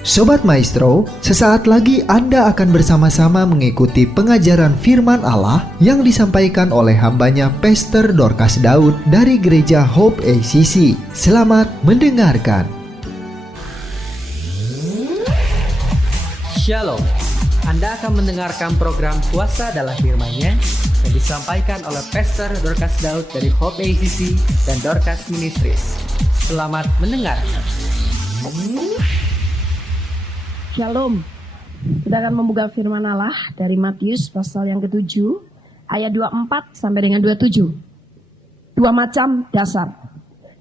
Sobat Maestro, sesaat lagi Anda akan bersama-sama mengikuti pengajaran firman Allah yang disampaikan oleh hambanya Pastor Dorcas Daud dari Gereja Hope ACC. Selamat mendengarkan. Shalom, Anda akan mendengarkan program Kuasa dalam Firman-Nya yang disampaikan oleh Pastor Dorcas Daud dari Hope ACC dan Dorcas Ministries. Selamat mendengarkan. Shalom. Kita akan membuka firman Allah dari Matius pasal yang ke-7 ayat 24 sampai dengan 27. Dua macam dasar.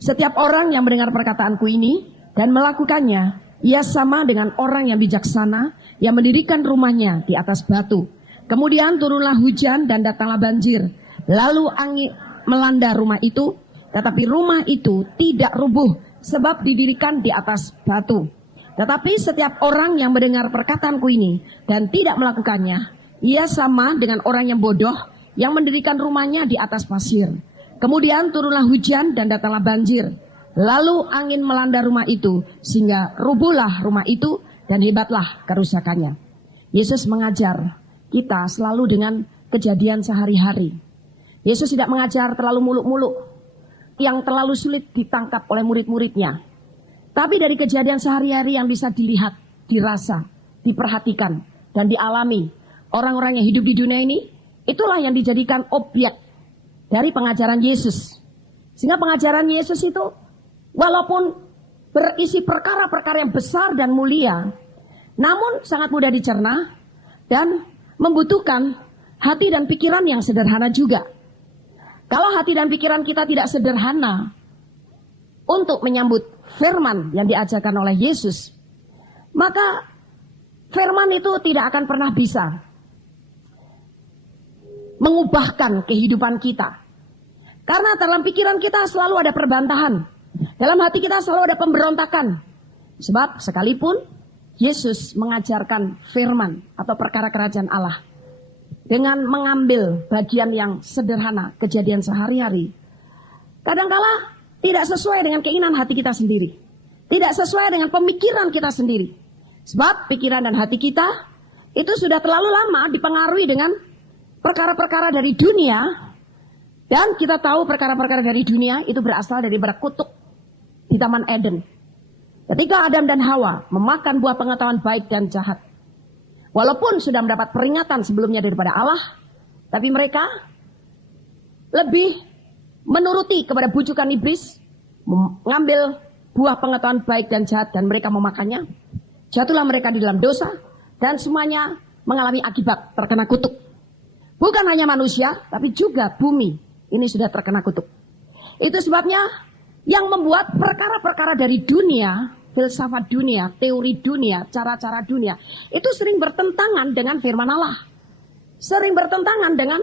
Setiap orang yang mendengar perkataanku ini dan melakukannya, ia sama dengan orang yang bijaksana yang mendirikan rumahnya di atas batu. Kemudian turunlah hujan dan datanglah banjir. Lalu angin melanda rumah itu, tetapi rumah itu tidak rubuh sebab didirikan di atas batu. Tetapi setiap orang yang mendengar perkataanku ini dan tidak melakukannya, ia sama dengan orang yang bodoh yang mendirikan rumahnya di atas pasir. Kemudian turunlah hujan dan datanglah banjir. Lalu angin melanda rumah itu sehingga rubuhlah rumah itu dan hebatlah kerusakannya. Yesus mengajar kita selalu dengan kejadian sehari-hari. Yesus tidak mengajar terlalu muluk-muluk yang terlalu sulit ditangkap oleh murid-muridnya. Tapi dari kejadian sehari-hari yang bisa dilihat, dirasa, diperhatikan, dan dialami orang-orang yang hidup di dunia ini, itulah yang dijadikan objek dari pengajaran Yesus. Sehingga pengajaran Yesus itu walaupun berisi perkara-perkara yang besar dan mulia, namun sangat mudah dicerna dan membutuhkan hati dan pikiran yang sederhana juga. Kalau hati dan pikiran kita tidak sederhana untuk menyambut firman yang diajarkan oleh Yesus, maka firman itu tidak akan pernah bisa mengubahkan kehidupan kita. Karena dalam pikiran kita selalu ada perbantahan, dalam hati kita selalu ada pemberontakan. Sebab sekalipun Yesus mengajarkan firman atau perkara kerajaan Allah dengan mengambil bagian yang sederhana, kejadian sehari-hari, kadangkala tidak sesuai dengan keinginan hati kita sendiri. Tidak sesuai dengan pemikiran kita sendiri. Sebab pikiran dan hati kita itu sudah terlalu lama dipengaruhi dengan perkara-perkara dari dunia. Dan kita tahu perkara-perkara dari dunia itu berasal dari kutuk di Taman Eden. Ketika Adam dan Hawa memakan buah pengetahuan baik dan jahat. Walaupun sudah mendapat peringatan sebelumnya daripada Allah, tapi mereka lebih menuruti kepada bujukan iblis, mengambil buah pengetahuan baik dan jahat dan mereka memakannya. Jatuhlah mereka di dalam dosa dan semuanya mengalami akibat terkena kutuk. Bukan hanya manusia, tapi juga bumi ini sudah terkena kutuk. Itu sebabnya yang membuat perkara-perkara dari dunia, filsafat dunia, teori dunia, cara-cara dunia, itu sering bertentangan dengan firman Allah. Sering bertentangan dengan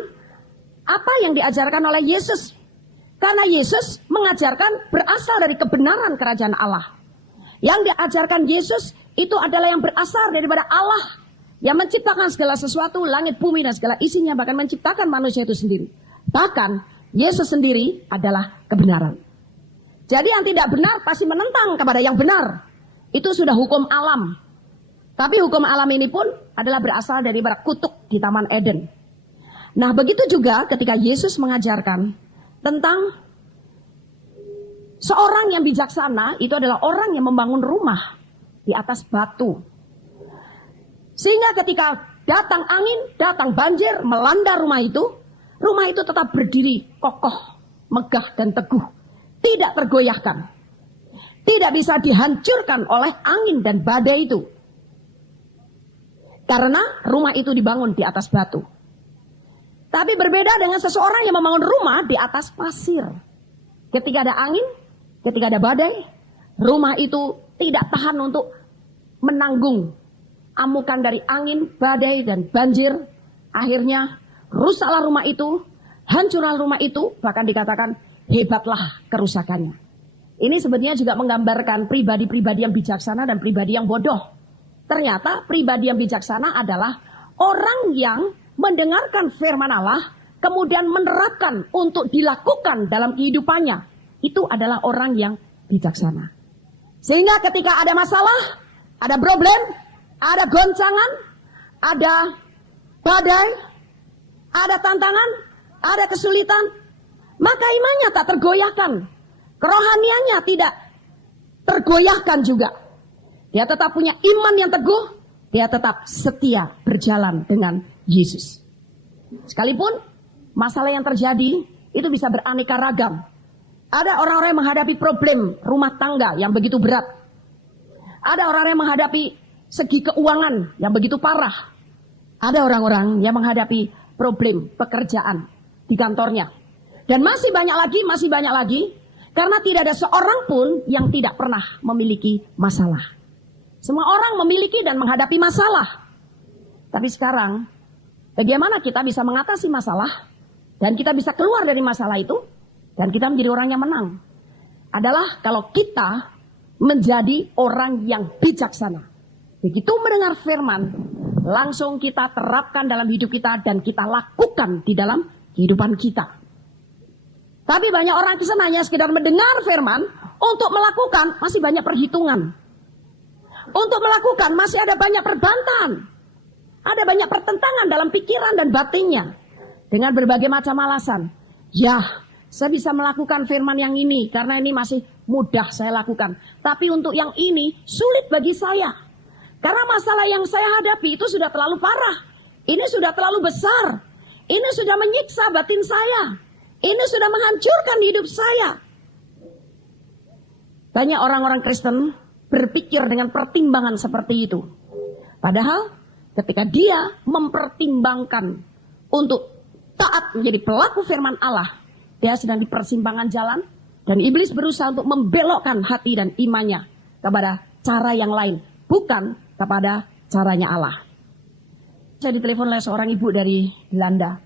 apa yang diajarkan oleh Yesus. Karena Yesus mengajarkan berasal dari kebenaran kerajaan Allah. Yang diajarkan Yesus itu adalah yang berasal daripada Allah yang menciptakan segala sesuatu, langit, bumi, dan segala isinya, bahkan menciptakan manusia itu sendiri. Bahkan Yesus sendiri adalah kebenaran. Jadi yang tidak benar pasti menentang kepada yang benar. Itu sudah hukum alam. Tapi hukum alam ini pun adalah berasal dari kutuk di Taman Eden. Nah begitu juga ketika Yesus mengajarkan tentang seorang yang bijaksana, itu adalah orang yang membangun rumah di atas batu. Sehingga ketika datang angin, datang banjir, melanda rumah itu tetap berdiri kokoh, megah dan teguh. Tidak tergoyahkan. Tidak bisa dihancurkan oleh angin dan badai itu. Karena rumah itu dibangun di atas batu. Tapi berbeda dengan seseorang yang membangun rumah di atas pasir. Ketika ada angin, ketika ada badai, rumah itu tidak tahan untuk menanggung amukan dari angin, badai, dan banjir. Akhirnya rusaklah rumah itu, hancurlah rumah itu, bahkan dikatakan hebatlah kerusakannya. Ini sebenarnya juga menggambarkan pribadi-pribadi yang bijaksana dan pribadi yang bodoh. Ternyata pribadi yang bijaksana adalah orang yang mendengarkan firman Allah, kemudian menerapkan untuk dilakukan dalam kehidupannya. Itu adalah orang yang bijaksana. Sehingga ketika ada masalah, ada problem, ada goncangan, ada badai, ada tantangan, ada kesulitan, maka imannya tak tergoyahkan, kerohaniannya tidak tergoyahkan juga. Dia tetap punya iman yang teguh, dia tetap setia berjalan dengan Yesus. Sekalipun masalah yang terjadi itu bisa beraneka ragam. Ada orang-orang yang menghadapi problem rumah tangga yang begitu berat. Ada orang-orang yang menghadapi segi keuangan yang begitu parah. Ada orang-orang yang menghadapi problem pekerjaan di kantornya. Dan masih banyak lagi. Karena tidak ada seorang pun yang tidak pernah memiliki masalah. Semua orang memiliki dan menghadapi masalah. Tapi sekarang, bagaimana kita bisa mengatasi masalah dan kita bisa keluar dari masalah itu dan kita menjadi orang yang menang? Adalah kalau kita menjadi orang yang bijaksana. Begitu mendengar firman, langsung kita terapkan dalam hidup kita dan kita lakukan di dalam kehidupan kita. Tapi banyak orang Kristen hanya sekedar mendengar firman, untuk melakukan masih banyak perhitungan. Untuk melakukan masih ada banyak perbantahan. Ada banyak pertentangan dalam pikiran dan batinnya. Dengan berbagai macam alasan. Ya, saya bisa melakukan firman yang ini karena ini masih mudah saya lakukan. Tapi untuk yang ini sulit bagi saya. Karena masalah yang saya hadapi itu sudah terlalu parah. Ini sudah terlalu besar. Ini sudah menyiksa batin saya. Ini sudah menghancurkan hidup saya. Banyak orang-orang Kristen berpikir dengan pertimbangan seperti itu. Padahal ketika dia mempertimbangkan untuk taat menjadi pelaku firman Allah, dia sedang di persimpangan jalan dan iblis berusaha untuk membelokkan hati dan imannya kepada cara yang lain, bukan kepada caranya Allah. Saya ditelepon oleh seorang ibu dari Belanda.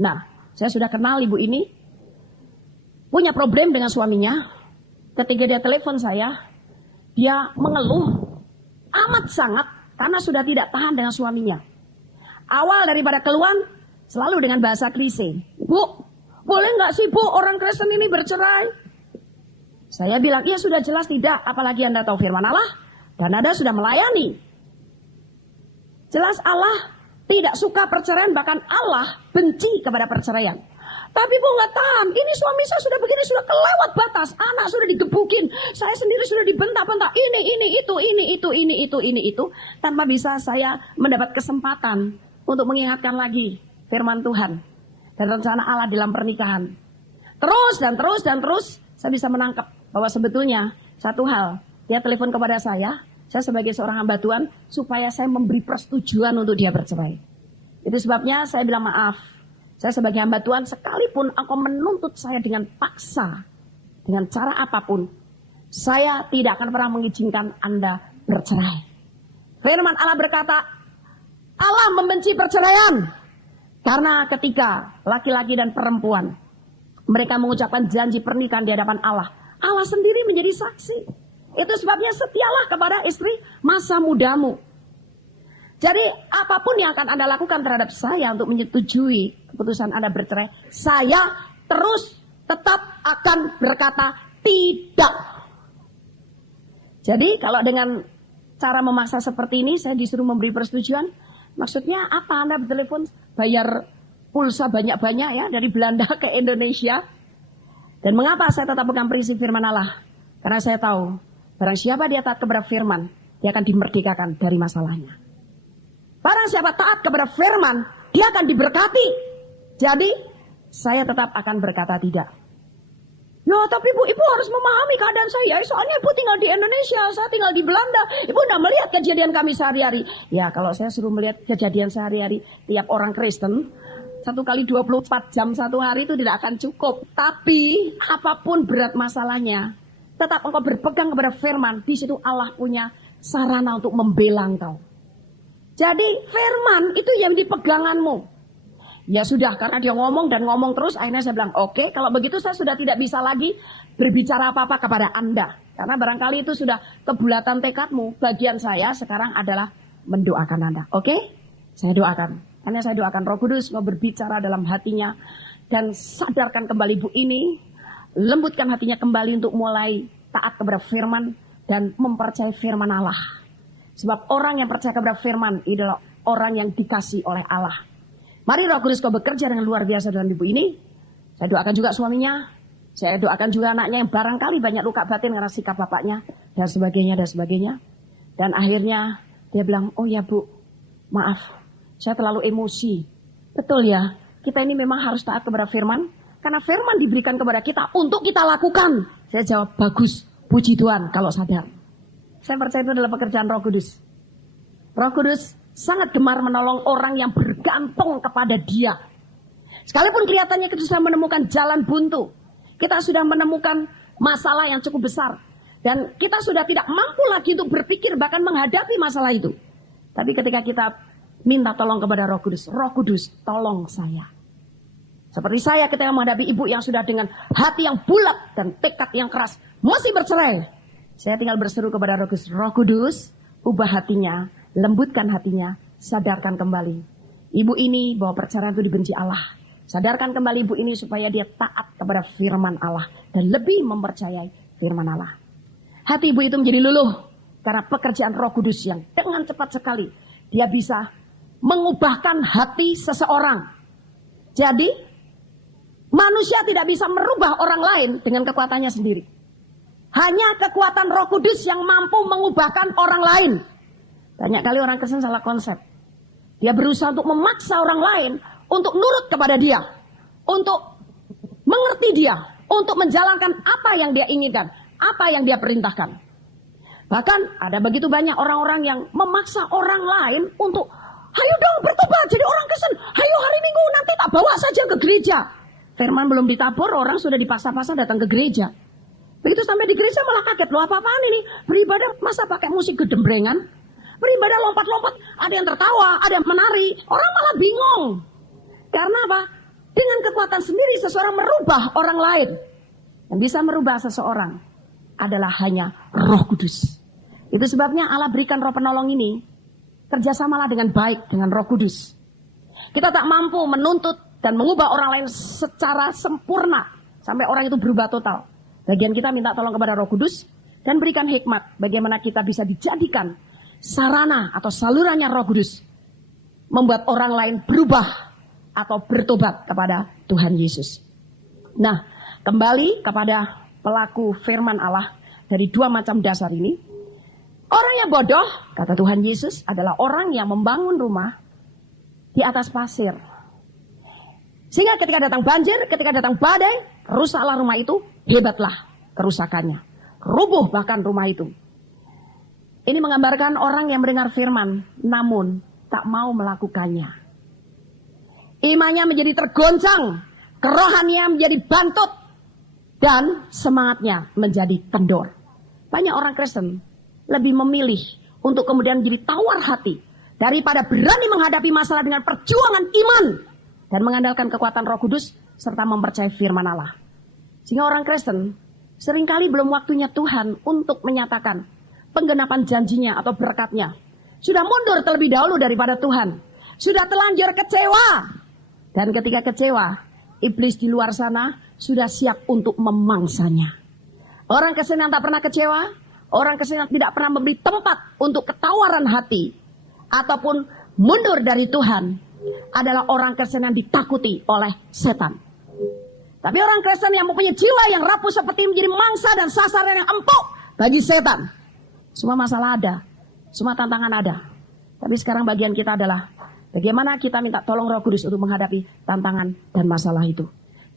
Nah, saya sudah kenal ibu ini, punya problem dengan suaminya. Ketika dia telepon saya, dia mengeluh amat sangat karena sudah tidak tahan dengan suaminya. Awal daripada keluhan selalu dengan bahasa klise. Bu, boleh nggak sih bu orang Kristen ini bercerai? Saya bilang, iya sudah jelas tidak. Apalagi Anda tahu firman Allah dan Anda sudah melayani. Jelas Allah tidak suka perceraian, bahkan Allah benci kepada perceraian. Tapi bu nggak tahan, ini suami saya sudah begini, sudah kelewat batas, anak sudah digebukin, saya sendiri sudah dibentak-bentak, ini itu, tanpa bisa saya mendapat kesempatan untuk mengingatkan lagi firman Tuhan dan rencana Allah dalam pernikahan. Terus, saya bisa menangkap bahwa sebetulnya satu hal, dia telepon kepada saya sebagai seorang hamba Tuhan, supaya saya memberi persetujuan untuk dia bercerai. Itu sebabnya saya bilang maaf. Saya sebagai hamba Tuhan, sekalipun engkau menuntut saya dengan paksa, dengan cara apapun, saya tidak akan pernah mengizinkan Anda bercerai. Firman Allah berkata, Allah membenci perceraian. Karena ketika laki-laki dan perempuan, mereka mengucapkan janji pernikahan di hadapan Allah, Allah sendiri menjadi saksi. Itu sebabnya setialah kepada istri masa mudamu. Jadi apapun yang akan Anda lakukan terhadap saya untuk menyetujui keputusan Anda bercerai, saya terus tetap akan berkata tidak. Jadi kalau dengan cara memaksa seperti ini, saya disuruh memberi persetujuan. Maksudnya apa? Anda bertelepon bayar pulsa banyak-banyak ya dari Belanda ke Indonesia. Dan mengapa saya tetap pegang prinsip firman Allah? Karena saya tahu barang siapa dia taat kepada firman, dia akan dimerdekakan dari masalahnya. Barang siapa taat kepada firman, dia akan diberkati. Jadi, saya tetap akan berkata tidak. Ya, tapi ibu harus memahami keadaan saya. Soalnya ibu tinggal di Indonesia, saya tinggal di Belanda. Ibu tidak melihat kejadian kami sehari-hari. Ya, kalau saya suruh melihat kejadian sehari-hari tiap orang Kristen, 1 kali 24 jam 1 hari itu tidak akan cukup. Tapi, apapun berat masalahnya, tetap engkau berpegang kepada firman. Di situ Allah punya sarana untuk membela engkau. Jadi firman itu yang dipeganganmu. Ya sudah, karena dia ngomong dan ngomong terus, akhirnya saya bilang, oke, kalau begitu saya sudah tidak bisa lagi berbicara apa-apa kepada Anda. Karena barangkali itu sudah kebulatan tekadmu. Bagian saya sekarang adalah mendoakan Anda. Oke? Saya doakan. Karena saya doakan Roh Kudus mau berbicara dalam hatinya. Dan sadarkan kembali ibu ini. Lembutkan hatinya kembali untuk mulai taat kepada firman dan mempercayai firman Allah. Sebab orang yang percaya kepada firman adalah orang yang dikasih oleh Allah. Mari Roh Kudus kau bekerja dengan luar biasa dalam ibu ini. Saya doakan juga suaminya. Saya doakan juga anaknya yang barangkali banyak luka batin karena sikap bapaknya. Dan sebagainya, dan sebagainya. Dan akhirnya dia bilang, oh ya Bu, maaf. Saya terlalu emosi. Betul ya, kita ini memang harus taat kepada firman. Karena firman diberikan kepada kita untuk kita lakukan. Saya jawab, bagus, puji Tuhan kalau sadar. Saya percaya itu adalah pekerjaan Roh Kudus. Roh Kudus sangat gemar menolong orang yang bergantung kepada Dia. Sekalipun kelihatannya kita sudah menemukan jalan buntu. Kita sudah menemukan masalah yang cukup besar. Dan kita sudah tidak mampu lagi untuk berpikir bahkan menghadapi masalah itu. Tapi ketika kita minta tolong kepada Roh Kudus, tolong saya. Seperti saya ketika menghadapi ibu yang sudah dengan hati yang bulat dan tekad yang keras, masih bercerai. Saya tinggal berseru kepada Roh Kudus, ubah hatinya, lembutkan hatinya, sadarkan kembali. Ibu ini bahwa perceraian itu dibenci Allah. Sadarkan kembali ibu ini supaya dia taat kepada firman Allah dan lebih mempercayai firman Allah. Hati ibu itu menjadi luluh karena pekerjaan Roh Kudus yang dengan cepat sekali dia bisa mengubahkan hati seseorang. Jadi manusia tidak bisa merubah orang lain dengan kekuatannya sendiri. Hanya kekuatan Roh Kudus yang mampu mengubahkan orang lain. Banyak kali orang Kristen salah konsep. Dia berusaha untuk memaksa orang lain untuk nurut kepada dia, untuk mengerti dia, untuk menjalankan apa yang dia inginkan, apa yang dia perintahkan. Bahkan ada begitu banyak orang-orang yang memaksa orang lain untuk, ayo dong bertobat jadi orang Kristen, ayo hari Minggu nanti tak bawa saja ke gereja. Firman belum ditabur, orang sudah dipaksa-paksa datang ke gereja. Begitu sampai di gereja malah kaget, loh apa-apaan ini? Beribadah masa pakai musik gedembrengan? Beribadah lompat-lompat, ada yang tertawa, ada yang menari, orang malah bingung. Karena apa? Dengan kekuatan sendiri seseorang merubah orang lain. Yang bisa merubah seseorang adalah hanya Roh Kudus. Itu sebabnya Allah berikan Roh Penolong ini, kerjasamalah dengan baik dengan Roh Kudus. Kita tak mampu menuntut dan mengubah orang lain secara sempurna sampai orang itu berubah total. Bagian kita minta tolong kepada Roh Kudus dan berikan hikmat bagaimana kita bisa dijadikan sarana atau salurannya Roh Kudus membuat orang lain berubah atau bertobat kepada Tuhan Yesus. Nah, kembali kepada pelaku firman Allah dari dua macam dasar ini. Orang yang bodoh, kata Tuhan Yesus, adalah orang yang membangun rumah di atas pasir. Sehingga ketika datang banjir, ketika datang badai, rusaklah rumah itu, hebatlah kerusakannya. Rubuh bahkan rumah itu. Ini menggambarkan orang yang mendengar firman, namun tak mau melakukannya. Imannya menjadi tergoncang, kerohaniannya menjadi bantut, dan semangatnya menjadi kendor. Banyak orang Kristen lebih memilih untuk kemudian menjadi tawar hati daripada berani menghadapi masalah dengan perjuangan iman dan mengandalkan kekuatan Roh Kudus serta mempercayai firman Allah. Sehingga orang Kristen seringkali belum waktunya Tuhan untuk menyatakan penggenapan janjinya atau berkatnya. Sudah mundur terlebih dahulu daripada Tuhan. Sudah telanjur kecewa. Dan ketika kecewa, iblis di luar sana sudah siap untuk memangsanya. Orang Kristen yang tak pernah kecewa, orang Kristen yang tidak pernah memberi tempat untuk ketawaran hati ataupun mundur dari Tuhan adalah orang Kristen yang ditakuti oleh setan. Tapi orang Kristen yang mempunyai jiwa yang rapuh seperti menjadi mangsa dan sasaran yang empuk bagi setan. Semua masalah ada, semua tantangan ada. Tapi sekarang bagian kita adalah bagaimana kita minta tolong Roh Kudus untuk menghadapi tantangan dan masalah itu.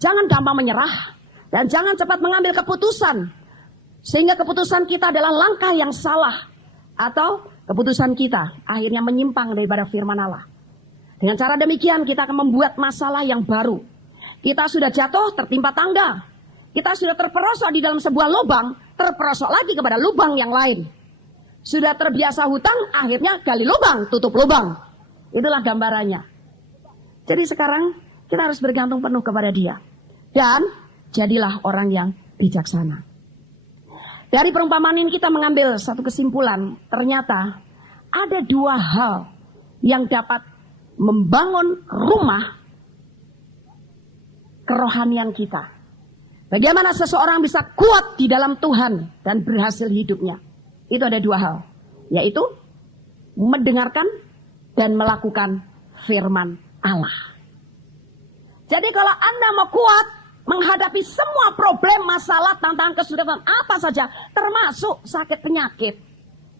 Jangan gampang menyerah dan jangan cepat mengambil keputusan. Sehingga keputusan kita adalah langkah yang salah. Atau keputusan kita akhirnya menyimpang daripada firman Allah. Dengan cara demikian kita akan membuat masalah yang baru. Kita sudah jatuh tertimpa tangga. Kita sudah terperosok di dalam sebuah lubang, terperosok lagi kepada lubang yang lain. Sudah terbiasa hutang, akhirnya gali lubang, tutup lubang. Itulah gambarannya. Jadi sekarang kita harus bergantung penuh kepada Dia. Dan jadilah orang yang bijaksana. Dari perumpamaan ini kita mengambil satu kesimpulan. Ternyata ada dua hal yang dapat membangun rumah kerohanian kita. Bagaimana seseorang bisa kuat di dalam Tuhan dan berhasil hidupnya. Itu ada dua hal. Yaitu mendengarkan dan melakukan firman Allah. Jadi kalau Anda mau kuat menghadapi semua problem, masalah, tantangan, kesulitan apa saja, termasuk sakit penyakit,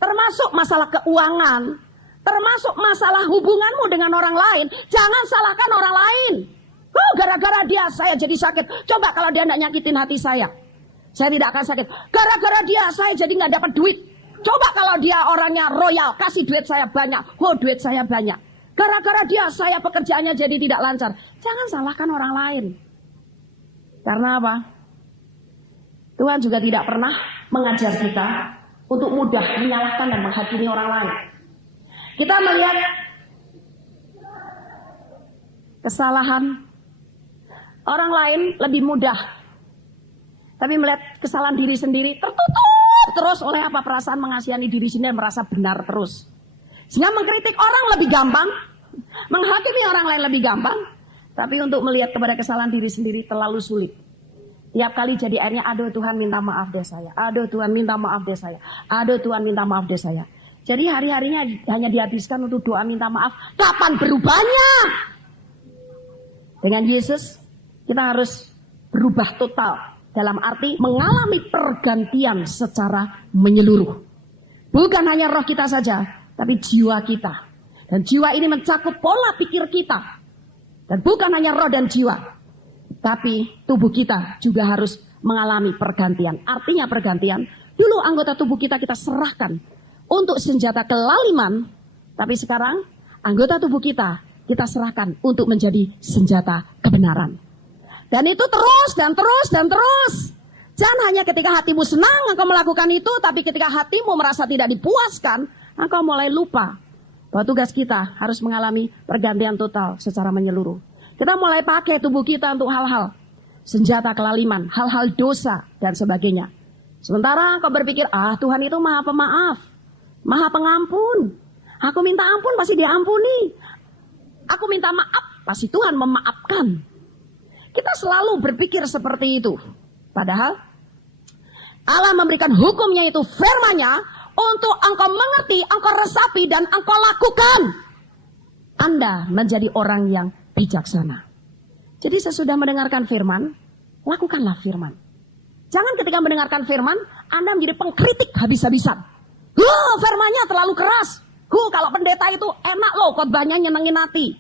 termasuk masalah keuangan, termasuk masalah hubunganmu dengan orang lain, jangan salahkan orang lain. Oh, gara-gara dia saya jadi sakit. Coba kalau dia tidak nyakitin hati saya tidak akan sakit. Gara-gara dia saya jadi nggak dapat duit. Coba kalau dia orangnya royal, kasih duit saya banyak. Oh, duit saya banyak. Gara-gara dia saya pekerjaannya jadi tidak lancar. Jangan salahkan orang lain. Karena apa? Tuhan juga tidak pernah mengajar kita untuk mudah menyalahkan dan menghakimi orang lain. Kita melihat kesalahan orang lain lebih mudah. Tapi melihat kesalahan diri sendiri tertutup terus oleh apa? Perasaan mengasihani diri sendiri dan merasa benar terus. Sehingga mengkritik orang lebih gampang, menghakimi orang lain lebih gampang. Tapi untuk melihat kepada kesalahan diri sendiri terlalu sulit. Tiap kali jadi akhirnya, aduh Tuhan minta maaf deh saya. Aduh Tuhan minta maaf deh saya. Aduh Tuhan minta maaf deh saya. Jadi hari-harinya hanya dihabiskan untuk doa minta maaf. Kapan berubahnya? Dengan Yesus kita harus berubah total. Dalam arti mengalami pergantian secara menyeluruh. Bukan hanya roh kita saja, tapi jiwa kita. Dan jiwa ini mencakup pola pikir kita. Dan bukan hanya roh dan jiwa, tapi tubuh kita juga harus mengalami pergantian. Artinya pergantian, dulu anggota tubuh kita serahkan untuk senjata kelaliman. Tapi sekarang anggota tubuh kita serahkan untuk menjadi senjata kebenaran. Dan itu terus dan terus dan terus. Jangan hanya ketika hatimu senang engkau melakukan itu, tapi ketika hatimu merasa tidak dipuaskan, engkau mulai lupa bahwa tugas kita harus mengalami pergantian total secara menyeluruh. Kita mulai pakai tubuh kita untuk hal-hal senjata kelaliman, hal-hal dosa dan sebagainya. Sementara engkau berpikir, Tuhan itu maha pemaaf, maha pengampun. Aku minta ampun pasti diampuni. Aku minta maaf pasti Tuhan memaafkan. Kita selalu berpikir seperti itu. Padahal Allah memberikan hukumnya itu firman-Nya untuk engkau mengerti, engkau resapi dan engkau lakukan. Anda menjadi orang yang bijaksana. Jadi sesudah mendengarkan firman, lakukanlah firman. Jangan ketika mendengarkan firman, Anda menjadi pengkritik habis-habisan. Firman-nya terlalu keras. Kalau pendeta itu enak loh, khotbahnya nyenengin hati.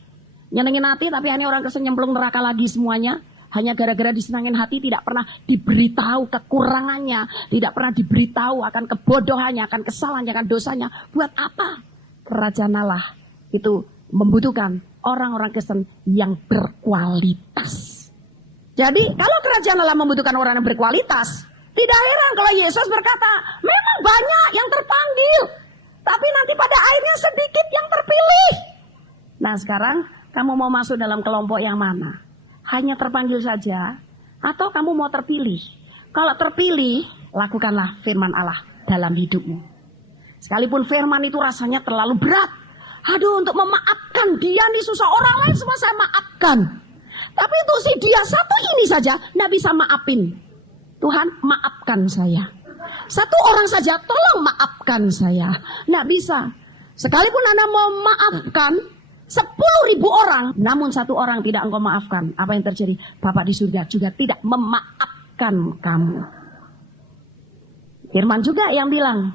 Nyenengin hati, tapi hanya orang Kristen nyemplung neraka lagi semuanya. Hanya gara-gara disenangin hati, tidak pernah diberitahu kekurangannya. Tidak pernah diberitahu akan kebodohannya, akan kesalahannya, akan dosanya. Buat apa? Kerajaan Allah itu membutuhkan orang-orang Kristen yang berkualitas. Jadi kalau kerajaan Allah membutuhkan orang yang berkualitas, tidak heran kalau Yesus berkata, memang banyak yang terpanggil, tapi nanti pada akhirnya sedikit yang terpilih. Nah sekarang kamu mau masuk dalam kelompok yang mana? Hanya terpanggil saja atau kamu mau terpilih? Kalau terpilih, lakukanlah firman Allah dalam hidupmu. Sekalipun firman itu rasanya terlalu berat. Aduh, untuk memaafkan dia nih susah, orang lain semua saya maafkan. Tapi itu si dia satu ini saja nggak bisa maafin. Tuhan maafkan saya. Satu orang saja tolong maafkan saya. Nggak bisa. Sekalipun Anda mau maafkan 10.000 orang, namun satu orang tidak engkau maafkan, apa yang terjadi? Bapak di surga juga tidak memaafkan kamu. Firman juga yang bilang,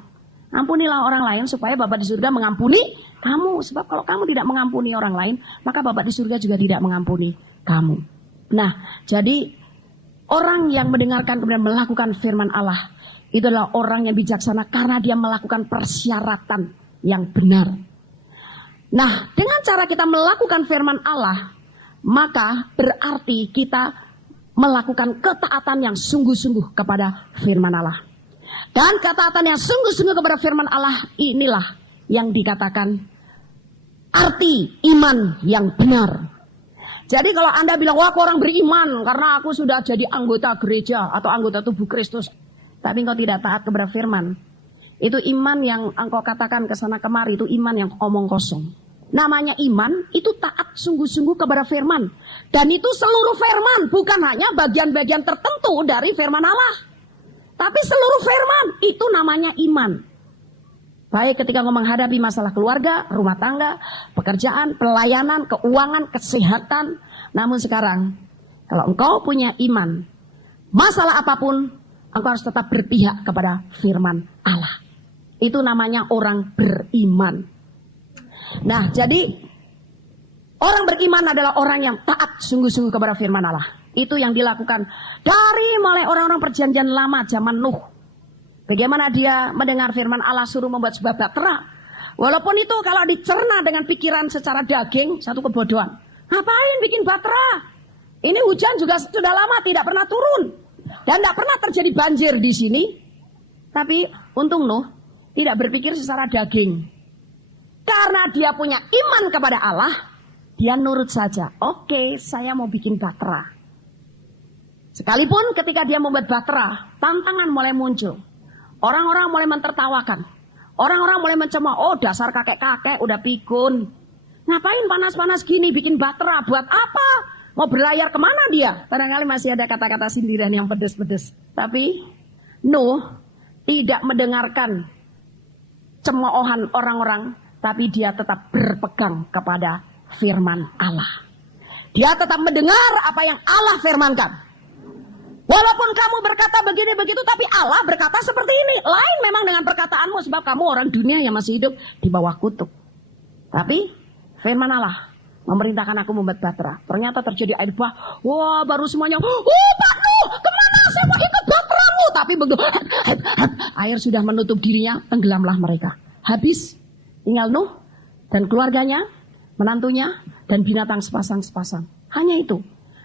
ampunilah orang lain supaya Bapak di surga mengampuni kamu. Sebab kalau kamu tidak mengampuni orang lain, maka Bapak di surga juga tidak mengampuni kamu. Nah, jadi orang yang mendengarkan kemudian melakukan firman Allah, itu adalah orang yang bijaksana karena dia melakukan persyaratan yang benar. Nah, dengan cara kita melakukan firman Allah, maka berarti kita melakukan ketaatan yang sungguh-sungguh kepada firman Allah. Dan ketaatan yang sungguh-sungguh kepada firman Allah inilah yang dikatakan arti iman yang benar. Jadi kalau Anda bilang, wah aku orang beriman karena aku sudah jadi anggota gereja atau anggota tubuh Kristus, tapi engkau tidak taat kepada firman, itu iman yang engkau katakan kesana kemari, itu iman yang omong kosong. Namanya iman itu taat sungguh-sungguh kepada firman. Dan itu seluruh firman, bukan hanya bagian-bagian tertentu dari firman Allah, tapi seluruh firman, itu namanya iman. Baik ketika engkau menghadapi masalah keluarga, rumah tangga, pekerjaan, pelayanan, keuangan, kesehatan. Namun sekarang, kalau engkau punya iman, masalah apapun, engkau harus tetap berpihak kepada firman Allah. Itu namanya orang beriman. Nah, jadi orang beriman adalah orang yang taat sungguh-sungguh kepada firman Allah. Itu yang dilakukan dari mulai orang-orang perjanjian lama zaman Nuh. Bagaimana dia mendengar firman Allah suruh membuat sebuah bahtera. Walaupun itu kalau dicerna dengan pikiran secara daging, satu kebodohan. Ngapain bikin bahtera? Ini hujan juga sudah lama tidak pernah turun. Dan tidak pernah terjadi banjir di sini. Tapi untung Nuh tidak berpikir secara daging. Karena dia punya iman kepada Allah, dia nurut saja. Oke, saya mau bikin bahtera. Sekalipun ketika dia membuat bahtera, tantangan mulai muncul. Orang-orang mulai mentertawakan. Orang-orang mulai mencemooh, oh dasar kakek-kakek udah pikun. Ngapain panas-panas gini bikin bahtera, buat apa? Mau berlayar kemana dia? Barangkali masih ada kata-kata sindiran yang pedes-pedes. Tapi Nuh tidak mendengarkan cemoohan orang-orang, tapi dia tetap berpegang kepada firman Allah. Dia tetap mendengar apa yang Allah firmankan. Walaupun kamu berkata begini begitu, tapi Allah berkata seperti ini. Lain memang dengan perkataanmu, sebab kamu orang dunia yang masih hidup di bawah kutuk. Tapi firman Allah memerintahkan aku membuat bahtera. Ternyata terjadi air bah. Wah, baru semuanya, Pak Nuh, kemana? Saya mau ikut bahteramu. Tapi begitu air sudah menutup dirinya, tenggelamlah mereka. Habis tinggal Nuh dan keluarganya, menantunya, dan binatang sepasang-sepasang. Hanya itu.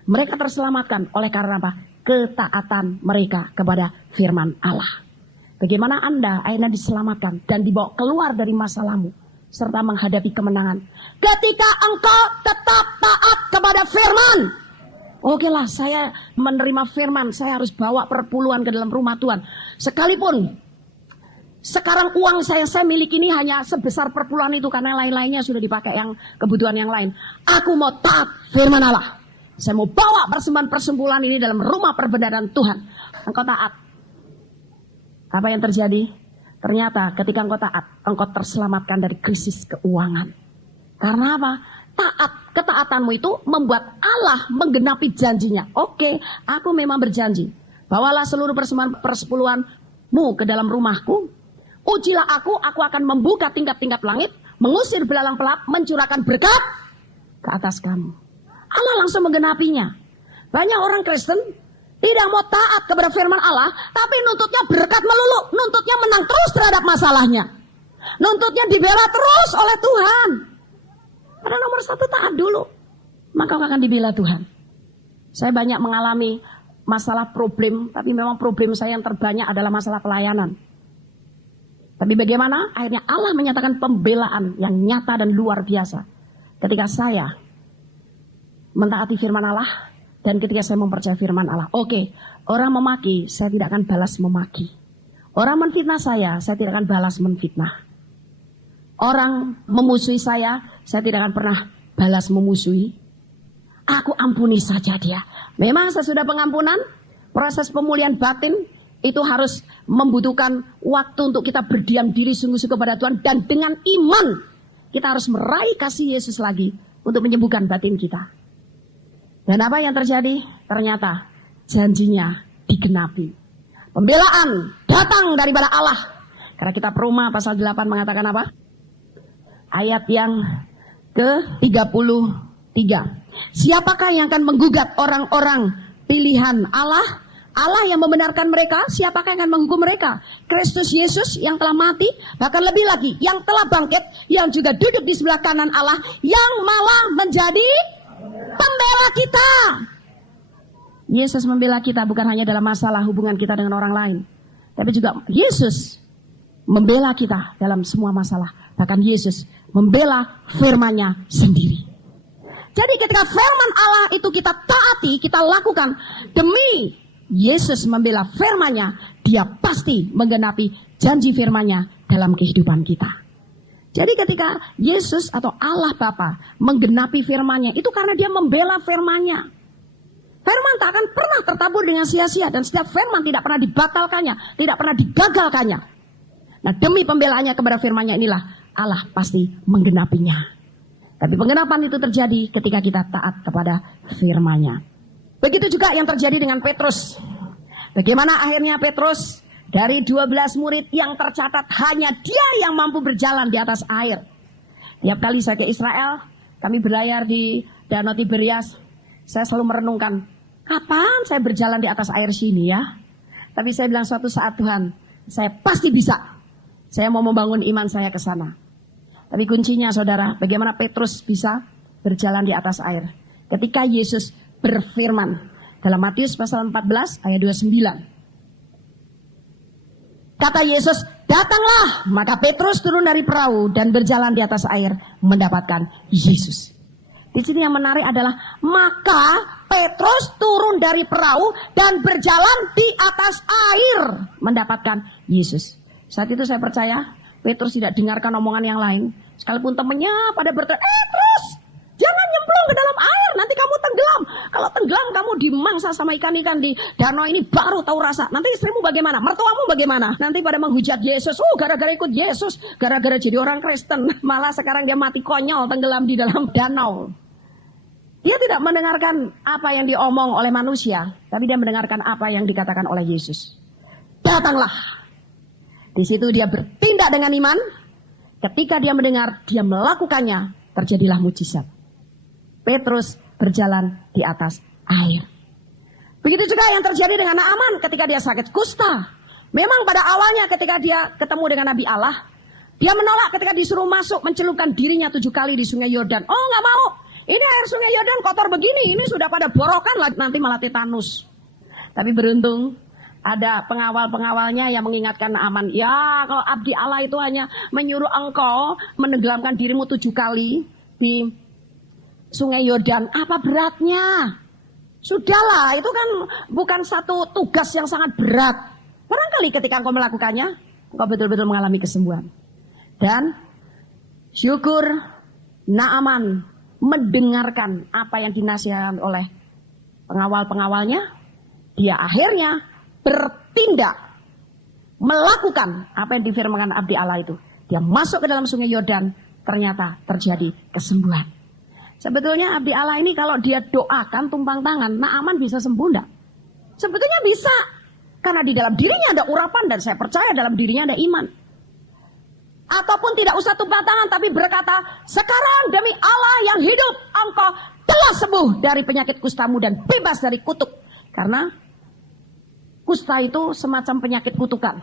Mereka terselamatkan oleh karena apa? Ketaatan mereka kepada firman Allah. Bagaimana Anda akhirnya diselamatkan dan dibawa keluar dari masalahmu serta menghadapi kemenangan ketika engkau tetap taat kepada firman. Oke lah, saya menerima firman, saya harus bawa perpuluhan ke dalam rumah Tuhan. Sekalipun sekarang uang saya miliki ini hanya sebesar perpuluhan itu, karena lain-lainnya sudah dipakai yang kebutuhan yang lain. Aku mau taat firman Allah. Saya mau bawa persembahan ini dalam rumah perbendaharaan Tuhan. Engkau taat. Apa yang terjadi? Ternyata ketika engkau taat, engkau terselamatkan dari krisis keuangan. Karena apa? Ketaatanmu itu membuat Allah menggenapi janjinya. Oke, aku memang berjanji. Bawalah seluruh persembahan persepuluhanmu ke dalam rumahku. Ujilah aku akan membuka tingkap-tingkap langit, mengusir belalang pelap, mencurahkan berkat ke atas kamu. Allah langsung menggenapinya. Banyak orang Kristen tidak mau taat kepada firman Allah, tapi nuntutnya berkat melulu, nuntutnya menang terus terhadap masalahnya, nuntutnya dibela terus oleh Tuhan. Pada nomor satu taat dulu, maka akan dibela Tuhan. Saya banyak mengalami masalah problem, tapi memang problem saya yang terbanyak adalah masalah pelayanan. Tapi bagaimana? Akhirnya Allah menyatakan pembelaan yang nyata dan luar biasa ketika saya mentaati firman Allah dan ketika saya mempercayai firman Allah. Oke, orang memaki, saya tidak akan balas memaki. Orang menfitnah saya tidak akan balas menfitnah. Orang memusuhi saya tidak akan pernah balas memusuhi. Aku ampuni saja dia. Memang sesudah pengampunan, proses pemulihan batin itu harus membutuhkan waktu untuk kita berdiam diri sungguh-sungguh kepada Tuhan. Dan dengan iman, kita harus meraih kasih Yesus lagi untuk menyembuhkan batin kita. Dan apa yang terjadi? Ternyata janjinya digenapi. Pembelaan datang daripada Allah. Karena kitab Roma pasal 8 mengatakan apa? Ayat yang ke-33. Siapakah yang akan menggugat orang-orang pilihan Allah? Allah yang membenarkan mereka, siapakah yang akan menghukum mereka? Kristus Yesus yang telah mati, bahkan lebih lagi, yang telah bangkit, yang juga duduk di sebelah kanan Allah, yang malah menjadi pembela kita. Yesus membela kita bukan hanya dalam masalah hubungan kita dengan orang lain, tapi juga Yesus membela kita dalam semua masalah. Bahkan Yesus membela firman-Nya sendiri. Jadi ketika firman Allah itu kita taati, kita lakukan demi Yesus membela firman-Nya, Dia pasti menggenapi janji firman-Nya dalam kehidupan kita. Jadi ketika Yesus atau Allah Bapa menggenapi firman-Nya, itu karena Dia membela firman-Nya. Firman tak akan pernah tertabur dengan sia-sia, dan setiap firman tidak pernah dibatalkannya, tidak pernah digagalkannya. Nah, demi pembelaannya kepada firman-Nya inilah Allah pasti menggenapinya. Tapi penggenapan itu terjadi ketika kita taat kepada firman-Nya. Begitu juga yang terjadi dengan Petrus. Bagaimana akhirnya Petrus dari 12 murid yang tercatat hanya dia yang mampu berjalan di atas air. Tiap kali saya ke Israel, kami berlayar di Danau Tiberias, saya selalu merenungkan, kapan saya berjalan di atas air sini ya? Tapi saya bilang suatu saat Tuhan, saya pasti bisa. Saya mau membangun iman saya ke sana. Tapi kuncinya saudara, bagaimana Petrus bisa berjalan di atas air? Ketika Yesus berfirman dalam Matius pasal 14 ayat 29. Kata Yesus, datanglah. Maka Petrus turun dari perahu dan berjalan di atas air mendapatkan Yesus. Di sini yang menarik adalah maka Petrus turun dari perahu dan berjalan di atas air mendapatkan Yesus. Saat itu saya percaya Petrus tidak dengarkan omongan yang lain. Sekalipun temannya pada berteriak, Petrus, jangan nyemplung ke dalam air, nanti kamu tenggelam. Kalau tenggelam kamu dimangsa sama ikan-ikan di danau ini baru tahu rasa. Nanti istrimu bagaimana? Mertuamu bagaimana? Nanti pada menghujat Yesus. Gara-gara ikut Yesus, gara-gara jadi orang Kristen, malah sekarang dia mati konyol tenggelam di dalam danau. Dia tidak mendengarkan apa yang diomong oleh manusia, tapi dia mendengarkan apa yang dikatakan oleh Yesus. Datanglah. Di situ dia bertindak dengan iman. Ketika dia mendengar, dia melakukannya, terjadilah mujizat. Petrus berjalan di atas air. Begitu juga yang terjadi dengan Naaman ketika dia sakit kusta. Memang pada awalnya ketika dia ketemu dengan Nabi Allah, dia menolak ketika disuruh masuk mencelupkan dirinya 7 kali di sungai Yordan. Oh, nggak mau. Ini air sungai Yordan kotor begini, ini sudah pada borokan lah, nanti malah tetanus. Tapi beruntung ada pengawal-pengawalnya yang mengingatkan Naaman, ya kalau abdi Allah itu hanya menyuruh engkau menenggelamkan dirimu 7 kali di sungai Yordan, apa beratnya? Sudahlah, itu kan bukan satu tugas yang sangat berat. Barangkali ketika engkau melakukannya, engkau betul-betul mengalami kesembuhan. Dan syukur Naaman mendengarkan apa yang dinasihatkan oleh pengawal-pengawalnya, dia akhirnya bertindak, melakukan apa yang difirmankan abdi Allah itu. Dia masuk ke dalam sungai Yordan, ternyata terjadi kesembuhan. Sebetulnya abdi Allah ini kalau dia doakan tumpang tangan, Naaman bisa sembuh enggak? Sebetulnya bisa, karena di dalam dirinya ada urapan dan saya percaya dalam dirinya ada iman. Ataupun tidak usah tumpang tangan, tapi berkata, sekarang demi Allah yang hidup, engkau telah sembuh dari penyakit kustamu dan bebas dari kutuk. Karena kusta itu semacam penyakit kutukan.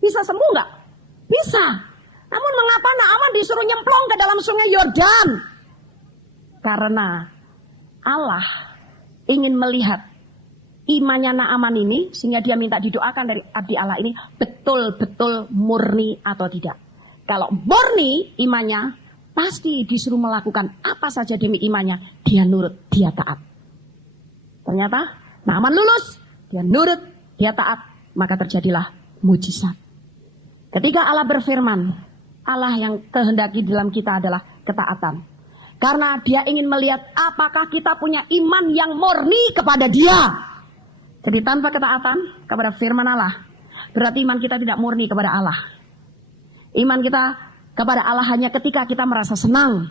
Bisa sembuh nggak? Bisa. Namun mengapa Naaman disuruh nyemplung ke dalam sungai Yordan? Karena Allah ingin melihat imannya Naaman ini, sehingga dia minta didoakan dari abdi Allah ini betul-betul murni atau tidak. Kalau murni imannya, pasti disuruh melakukan apa saja demi imannya, dia nurut, dia taat. Ternyata Naaman lulus, dia nurut, dia taat, maka terjadilah mujizat. Ketika Allah berfirman, Allah yang kehendaki dalam kita adalah ketaatan. Karena dia ingin melihat apakah kita punya iman yang murni kepada dia. Jadi tanpa ketaatan kepada firman Allah, berarti iman kita tidak murni kepada Allah. Iman kita kepada Allah hanya ketika kita merasa senang,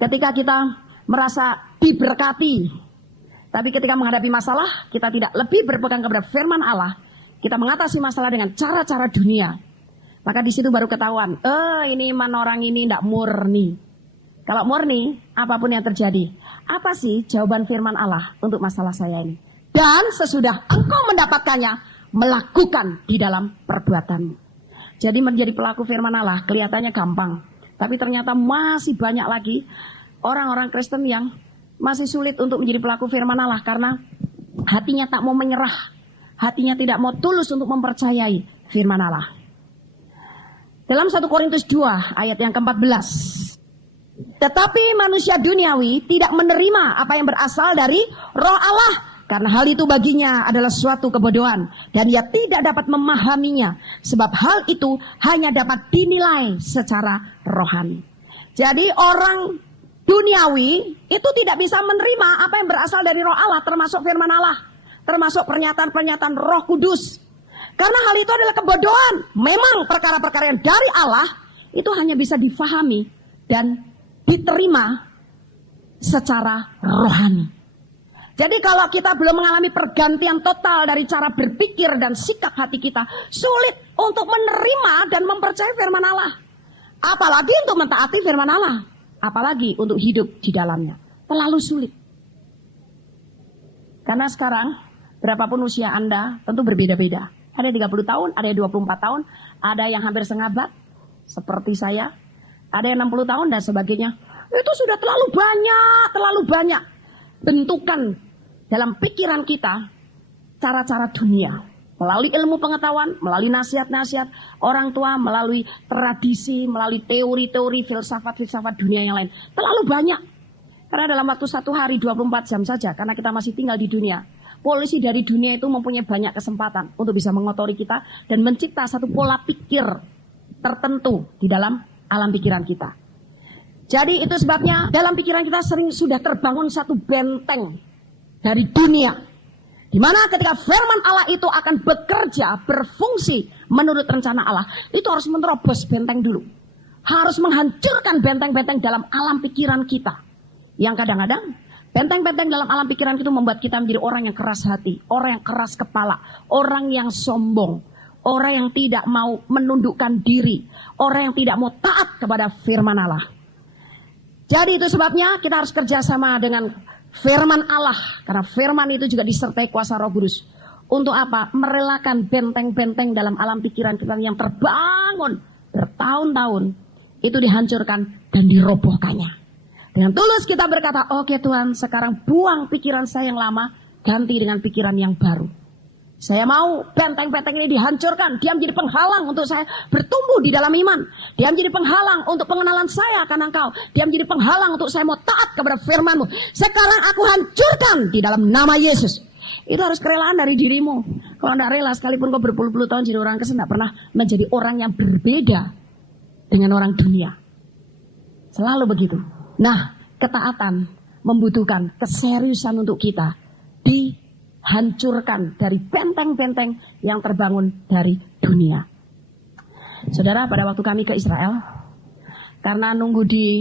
ketika kita merasa diberkati. Tapi ketika menghadapi masalah, kita tidak lebih berpegang kepada firman Allah. Kita mengatasi masalah dengan cara-cara dunia. Maka di situ baru ketahuan, ini iman orang ini tidak murni. Kalau murni, apapun yang terjadi, apa sih jawaban firman Allah untuk masalah saya ini? Dan sesudah engkau mendapatkannya, melakukan di dalam perbuatanmu. Jadi menjadi pelaku firman Allah kelihatannya gampang. Tapi ternyata masih banyak lagi orang-orang Kristen yang masih sulit untuk menjadi pelaku firman Allah. Karena hatinya tak mau menyerah. Hatinya tidak mau tulus untuk mempercayai firman Allah. Dalam 1 Korintus 2 ayat yang ke-14. Tetapi manusia duniawi tidak menerima apa yang berasal dari roh Allah. Karena hal itu baginya adalah suatu kebodohan. Dan ia tidak dapat memahaminya. Sebab hal itu hanya dapat dinilai secara rohani. Jadi orang duniawi itu tidak bisa menerima apa yang berasal dari roh Allah. Termasuk firman Allah. Termasuk pernyataan-pernyataan roh kudus. Karena hal itu adalah kebodohan. Memang perkara-perkara yang dari Allah itu hanya bisa difahami dan diterima secara rohani. Jadi kalau kita belum mengalami pergantian total dari cara berpikir dan sikap hati kita, sulit untuk menerima dan mempercayai firman Allah. Apalagi untuk mentaati firman Allah. Apalagi untuk hidup di dalamnya. Terlalu sulit. Karena sekarang, berapapun usia Anda, tentu berbeda-beda. Ada 30 tahun, ada yang 24 tahun, ada yang hampir setengah seperti saya. Ada yang 60 tahun dan sebagainya. Itu sudah terlalu banyak bentukan dalam pikiran kita, cara-cara dunia. Melalui ilmu pengetahuan, melalui nasihat-nasihat orang tua, melalui tradisi, melalui teori-teori, filsafat-filsafat dunia yang lain. Terlalu banyak. Karena dalam waktu 1 hari 24 jam saja, karena kita masih tinggal di dunia. Polisi dari dunia itu mempunyai banyak kesempatan untuk bisa mengotori kita dan mencipta satu pola pikir tertentu di dalam alam pikiran kita. Jadi itu sebabnya dalam pikiran kita sering sudah terbangun satu benteng dari dunia. Di mana ketika firman Allah itu akan bekerja, berfungsi menurut rencana Allah, itu harus menerobos benteng dulu. Harus menghancurkan benteng-benteng dalam alam pikiran kita. Yang kadang-kadang benteng-benteng dalam alam pikiran itu membuat kita menjadi orang yang keras hati, orang yang keras kepala, orang yang sombong, orang yang tidak mau menundukkan diri, orang yang tidak mau taat kepada firman Allah. Jadi itu sebabnya kita harus kerjasama dengan firman Allah. Karena firman itu juga disertai kuasa Roh Kudus. Untuk apa? Merelakan benteng-benteng dalam alam pikiran kita yang terbangun bertahun-tahun. Itu dihancurkan dan dirobohkannya. Dengan tulus kita berkata, oke Tuhan, sekarang buang pikiran saya yang lama, ganti dengan pikiran yang baru. Saya mau benteng-benteng ini dihancurkan. Dia menjadi penghalang untuk saya bertumbuh di dalam iman. Dia menjadi penghalang untuk pengenalan saya akan Engkau. Dia menjadi penghalang untuk saya mau taat kepada firman-Mu. Sekarang aku hancurkan di dalam nama Yesus. Itu harus kerelaan dari dirimu. Kalau tidak rela, sekalipun kau berpuluh-puluh tahun jadi orang Kristen, tidak pernah menjadi orang yang berbeda dengan orang dunia. Selalu begitu. Nah, ketaatan membutuhkan keseriusan untuk kita dihancurkan dari benteng-benteng yang terbangun dari dunia. Saudara, pada waktu kami ke Israel, karena nunggu di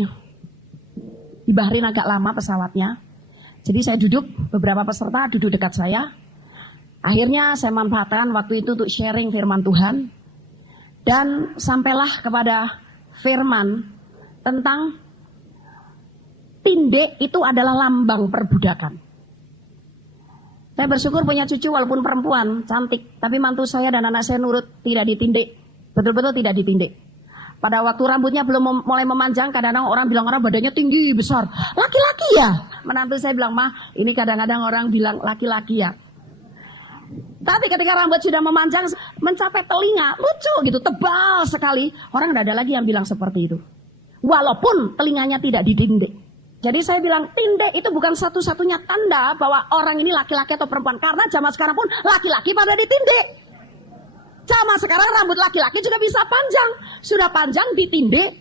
Bahrain agak lama pesawatnya, jadi saya duduk, beberapa peserta duduk dekat saya. Akhirnya saya manfaatkan waktu itu untuk sharing firman Tuhan. Dan sampailah kepada firman tentang tindih itu adalah lambang perbudakan. Saya bersyukur punya cucu walaupun perempuan, cantik. Tapi mantu saya dan anak saya nurut, tidak ditindik. Betul-betul tidak ditindik. Pada waktu rambutnya belum mulai memanjang, kadang-kadang orang bilang orang badannya tinggi, besar. Laki-laki ya? Menantu saya bilang, "Ma, ini kadang-kadang orang bilang laki-laki ya." Tapi ketika rambut sudah memanjang, mencapai telinga, lucu gitu, tebal sekali. Orang tidak ada lagi yang bilang seperti itu. Walaupun telinganya tidak ditindik. Jadi saya bilang, tindih itu bukan satu-satunya tanda bahwa orang ini laki-laki atau perempuan. Karena zaman sekarang pun laki-laki pada ditindik. Zaman sekarang rambut laki-laki juga bisa panjang. Sudah panjang ditindik.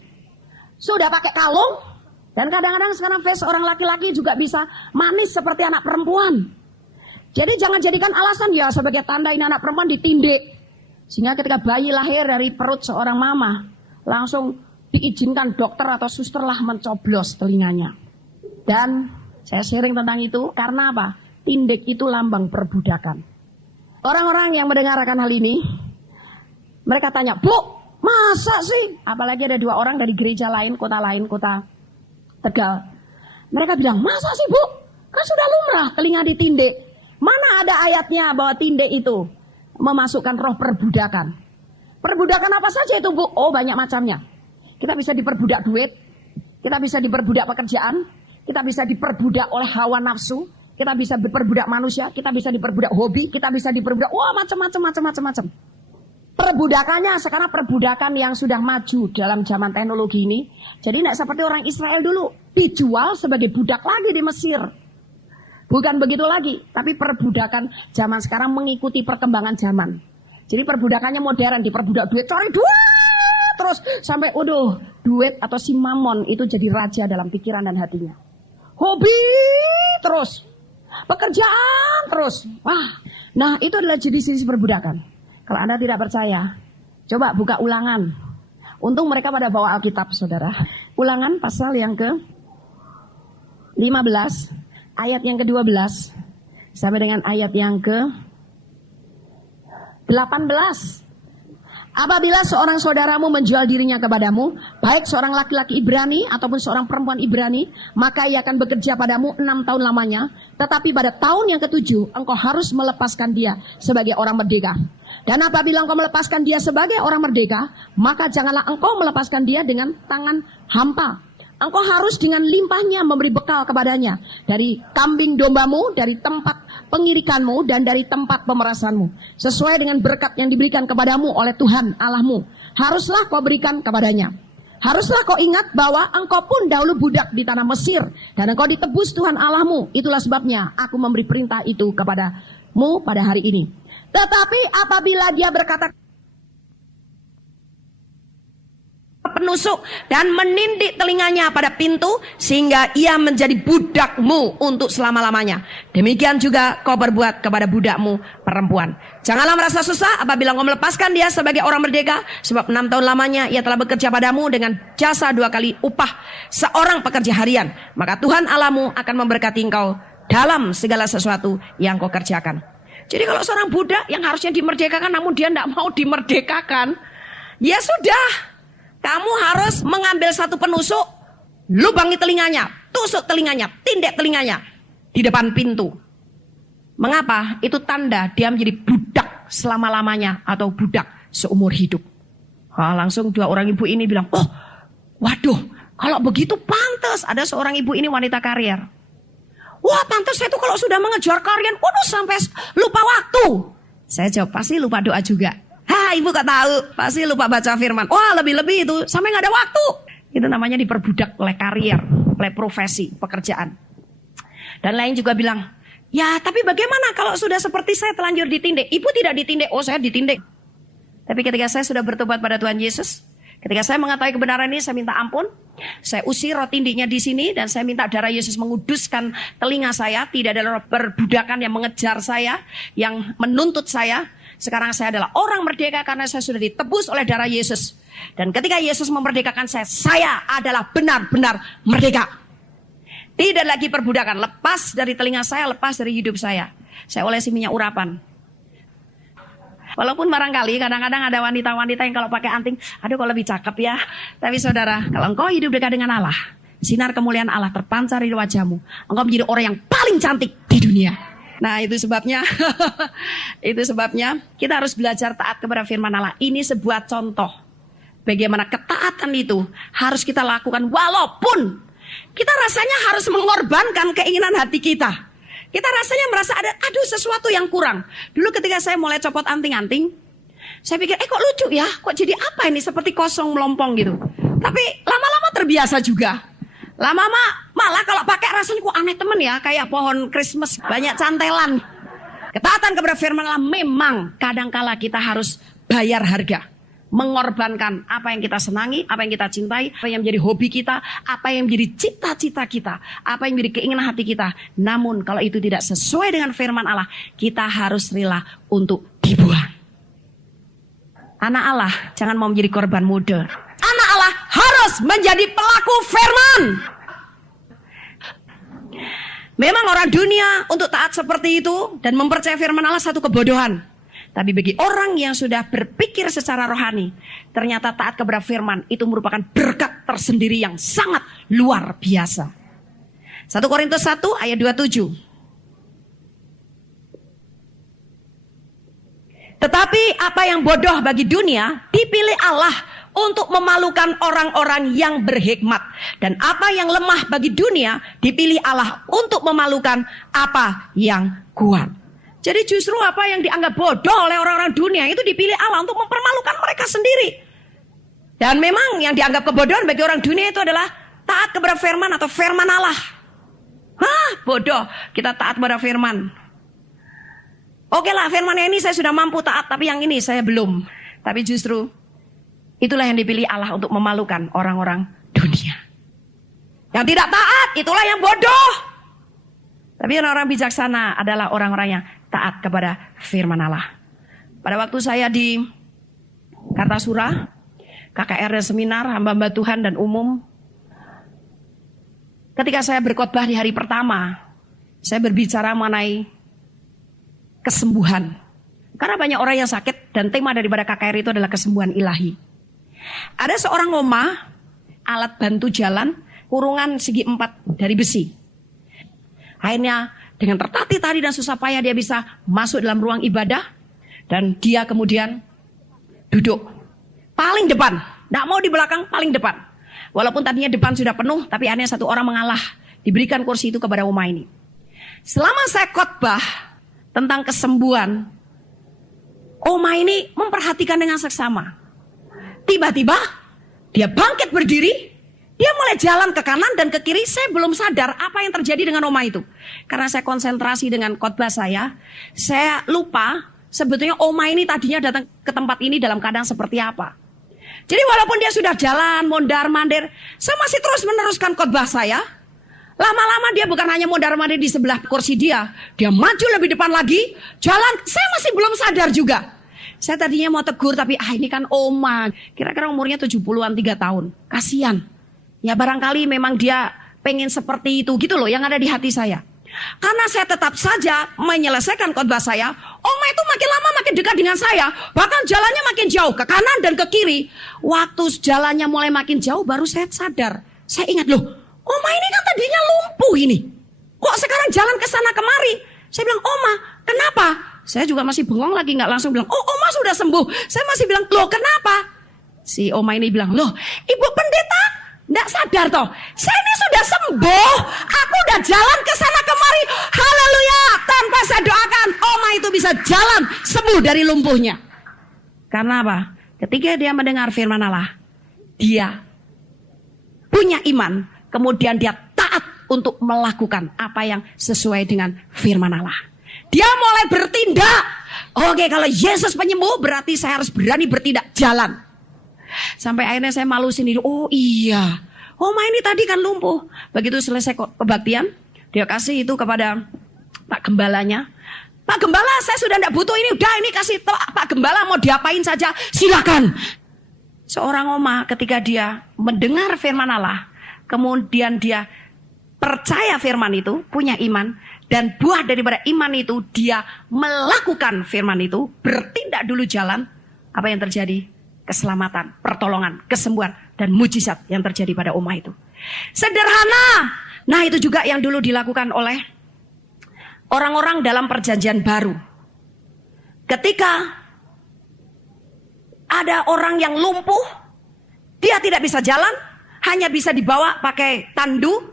Sudah pakai kalung. Dan kadang-kadang sekarang face orang laki-laki juga bisa manis seperti anak perempuan. Jadi jangan jadikan alasan ya sebagai tanda ini anak perempuan ditindik. Sehingga ketika bayi lahir dari perut seorang mama, langsung diizinkan dokter atau suster lah mencoblos telinganya. Dan saya sharing tentang itu karena apa? Tindik itu lambang perbudakan. Orang-orang yang mendengarkan hal ini, mereka tanya, "Bu, masa sih?" Apalagi ada 2 orang dari gereja lain, kota Tegal. Mereka bilang, "Masa sih, Bu? Kan sudah lumrah telinga ditindik. Mana ada ayatnya bahwa tindik itu memasukkan roh perbudakan?" Perbudakan apa saja itu, Bu? Oh, banyak macamnya. Kita bisa diperbudak duit, kita bisa diperbudak pekerjaan, kita bisa diperbudak oleh hawa nafsu, kita bisa diperbudak manusia, kita bisa diperbudak hobi, kita bisa diperbudak, macam-macam. Perbudakannya sekarang perbudakan yang sudah maju dalam zaman teknologi ini. Jadi tidak seperti orang Israel dulu, dijual sebagai budak lagi di Mesir. Bukan begitu lagi, tapi perbudakan zaman sekarang mengikuti perkembangan zaman. Jadi perbudakannya modern, diperbudak duit, cari duit. Terus sampai duit atau si mamon itu jadi raja dalam pikiran dan hatinya. Hobi terus, pekerjaan terus. Wah, nah itu adalah jenis-jenis perbudakan. Kalau Anda tidak percaya, coba buka Ulangan. Untung mereka pada bawa Alkitab, saudara. Ulangan pasal yang ke-15, ayat yang ke-12, sampai dengan ayat yang ke-18. Apabila seorang saudaramu menjual dirinya kepadamu, baik seorang laki-laki Ibrani ataupun seorang perempuan Ibrani, maka ia akan bekerja padamu 6 tahun lamanya. Tetapi pada tahun yang ke-7, engkau harus melepaskan dia sebagai orang merdeka. Dan apabila engkau melepaskan dia sebagai orang merdeka, maka janganlah engkau melepaskan dia dengan tangan hampa. Engkau harus dengan limpahnya memberi bekal kepadanya dari kambing dombamu, dari tempat pengirikanmu, dan dari tempat pemerasanmu. Sesuai dengan berkat yang diberikan kepadamu oleh Tuhan Allahmu. Haruslah kau berikan kepadanya. Haruslah kau ingat bahwa engkau pun dahulu budak di tanah Mesir. Dan engkau ditebus Tuhan Allahmu. Itulah sebabnya aku memberi perintah itu kepadamu pada hari ini. Tetapi apabila dia berkata penusuk dan menindik telinganya pada pintu sehingga ia menjadi budakmu untuk selama-lamanya, demikian juga kau berbuat kepada budakmu perempuan. Janganlah merasa susah apabila kau melepaskan dia sebagai orang merdeka, sebab 6 tahun lamanya ia telah bekerja padamu dengan jasa 2 kali upah seorang pekerja harian. Maka Tuhan Allahmu akan memberkati engkau dalam segala sesuatu yang kau kerjakan. Jadi kalau seorang budak yang harusnya dimerdekakan namun dia tidak mau dimerdekakan, ya sudah, kamu harus mengambil satu penusuk, lubangi telinganya, tusuk telinganya, tindik telinganya di depan pintu. Mengapa? Itu tanda dia menjadi budak selama-lamanya atau budak seumur hidup. Langsung 2 orang ibu ini bilang, oh waduh, kalau begitu pantas ada seorang ibu ini wanita karier. Wah pantas saya itu kalau sudah mengejar karier, waduh sampai lupa waktu. Saya jawab, pasti lupa doa juga. Ibu kok tahu? Pasti lupa baca firman. Wah lebih-lebih itu, sampai gak ada waktu. Itu namanya diperbudak oleh karier, oleh profesi, pekerjaan. Dan lain juga bilang, ya tapi bagaimana kalau sudah seperti saya telanjur ditindik? Ibu tidak ditindik, oh saya ditindik. Tapi ketika saya sudah bertobat pada Tuhan Yesus, ketika saya mengetahui kebenaran ini, saya minta ampun. Saya usir roh tindiknya di sini dan saya minta darah Yesus menguduskan telinga saya. Tidak ada roh perbudakan yang mengejar saya, yang menuntut saya. Sekarang saya adalah orang merdeka karena saya sudah ditebus oleh darah Yesus. Dan ketika Yesus memerdekakan saya adalah benar-benar merdeka. Tidak lagi perbudakan, lepas dari telinga saya, lepas dari hidup saya. Saya olesi minyak urapan. Walaupun barangkali kadang-kadang ada wanita-wanita yang kalau pakai anting, aduh kok lebih cakep ya. Tapi saudara, kalau engkau hidup dekat dengan Allah, sinar kemuliaan Allah terpancar di wajahmu, engkau menjadi orang yang paling cantik di dunia. Nah itu sebabnya kita harus belajar taat kepada firman Allah. Ini sebuah contoh bagaimana ketaatan itu harus kita lakukan walaupun kita rasanya harus mengorbankan keinginan hati kita. Kita rasanya merasa ada sesuatu yang kurang. Dulu ketika saya mulai copot anting-anting, saya pikir kok lucu ya, kok jadi apa ini seperti kosong melompong gitu. Tapi lama-lama terbiasa juga. Lama-lama malah kalau pakai rasanya kok aneh temen ya, kayak pohon Christmas banyak cantelan. Ketaatan kepada firman Allah memang kadangkala kita harus bayar harga, mengorbankan apa yang kita senangi, apa yang kita cintai, apa yang menjadi hobi kita, apa yang menjadi cita-cita kita, apa yang menjadi keinginan hati kita. Namun kalau itu tidak sesuai dengan firman Allah, kita harus rela untuk dibuang. Anak Allah jangan mau menjadi korban muda. Anak Allah harus menjadi pelaku firman. Memang orang dunia untuk taat seperti itu dan mempercayai firman Allah satu kebodohan. Tapi bagi orang yang sudah berpikir secara rohani, ternyata taat kepada firman itu merupakan berkat tersendiri yang sangat luar biasa. 1 Korintus 1 ayat 27. Tetapi apa yang bodoh bagi dunia dipilih Allah untuk memalukan orang-orang yang berhikmat. Dan apa yang lemah bagi dunia dipilih Allah untuk memalukan apa yang kuat. Jadi justru apa yang dianggap bodoh oleh orang-orang dunia itu dipilih Allah untuk mempermalukan mereka sendiri. Dan memang yang dianggap kebodohan bagi orang dunia itu adalah taat kepada firman atau firman Allah. Bodoh kita taat kepada firman. Oke lah, firmannya ini saya sudah mampu taat, tapi yang ini saya belum. Tapi justru itulah yang dipilih Allah untuk memalukan orang-orang dunia. Yang tidak taat, itulah yang bodoh. Tapi orang-orang bijaksana adalah orang-orang yang taat kepada firman Allah. Pada waktu saya di Kartasura, KKR dan seminar, hamba-hamba Tuhan dan umum, ketika saya berkhotbah di hari pertama, saya berbicara mengenai kesembuhan. Karena banyak orang yang sakit dan tema daripada KKR itu adalah kesembuhan ilahi. Ada seorang oma, alat bantu jalan, kurungan segi 4 dari besi. Akhirnya dengan tertatih-tatih dan susah payah dia bisa masuk dalam ruang ibadah. Dan dia kemudian duduk paling depan, tidak mau di belakang, paling depan. Walaupun tadinya depan sudah penuh, tapi akhirnya satu orang mengalah, diberikan kursi itu kepada oma ini. Selama saya khotbah tentang kesembuhan, oma ini memperhatikan dengan seksama. Tiba-tiba dia bangkit berdiri, dia mulai jalan ke kanan dan ke kiri. Saya belum sadar apa yang terjadi dengan oma itu. Karena saya konsentrasi dengan khotbah saya lupa sebetulnya oma ini tadinya datang ke tempat ini dalam keadaan seperti apa. Jadi walaupun dia sudah jalan, mondar-mandir, saya masih terus meneruskan khotbah saya. Lama-lama dia bukan hanya mondar-mandir di sebelah kursi dia maju lebih depan lagi, jalan. Saya masih belum sadar juga. Saya tadinya mau tegur, tapi ini kan oma. Kira-kira umurnya 70-an 3 tahun. Kasihan. Ya barangkali memang dia pengen seperti itu gitu loh yang ada di hati saya. Karena saya tetap saja menyelesaikan khotbah saya, oma itu makin lama makin dekat dengan saya. Bahkan jalannya makin jauh ke kanan dan ke kiri. Waktu jalannya mulai makin jauh baru saya sadar. Saya ingat loh, oma ini kan tadinya lumpuh ini. Kok sekarang jalan ke sana kemari? Saya bilang, oma kenapa? Saya juga masih bengong lagi, gak langsung bilang, oh oma sudah sembuh. Saya masih bilang, loh kenapa? Si oma ini bilang, loh ibu pendeta nggak sadar toh, saya ini sudah sembuh, aku udah jalan ke sana kemari, haleluya. Tanpa saya doakan, oma itu bisa jalan sembuh dari lumpuhnya. Karena apa? Ketika dia mendengar firman Allah, dia punya iman, kemudian dia taat untuk melakukan apa yang sesuai dengan firman Allah. Dia mulai bertindak. Oke, kalau Yesus penyembuh, berarti saya harus berani bertindak, jalan. Sampai akhirnya saya malu sendiri. Oh iya, oma ini tadi kan lumpuh. Begitu selesai kebaktian, dia kasih itu kepada Pak Gembalanya. Pak Gembala, saya sudah tidak butuh ini. Udah ini kasih Pak Gembala, mau diapain saja silakan. Seorang oma ketika dia mendengar firman Allah, kemudian dia percaya firman itu, punya iman, dan buah daripada iman itu dia melakukan firman itu, bertindak dulu jalan. Apa yang terjadi? Keselamatan, pertolongan, kesembuhan, dan mujizat yang terjadi pada oma itu. Sederhana. Nah itu juga yang dulu dilakukan oleh orang-orang dalam perjanjian baru. Ketika ada orang yang lumpuh, dia tidak bisa jalan, hanya bisa dibawa pakai tandu.